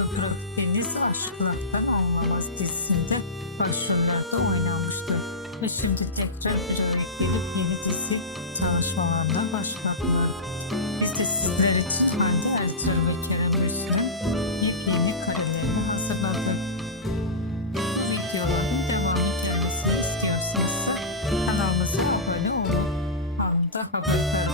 adını Deniz Aşkınak'tan Anlamaz dizisinde başrollerde oynamıştı. Ve şimdi tekrar bir araya gelip yeni dizi çalışmalarına başladılar. Biz de sizler için Hande Ertuğrul ve Kerem Bürsin'in yepyeni karelerini hazırladık. Videoların devamı gelmesini istiyorsanız kanalımıza abone olun. Anında haberdar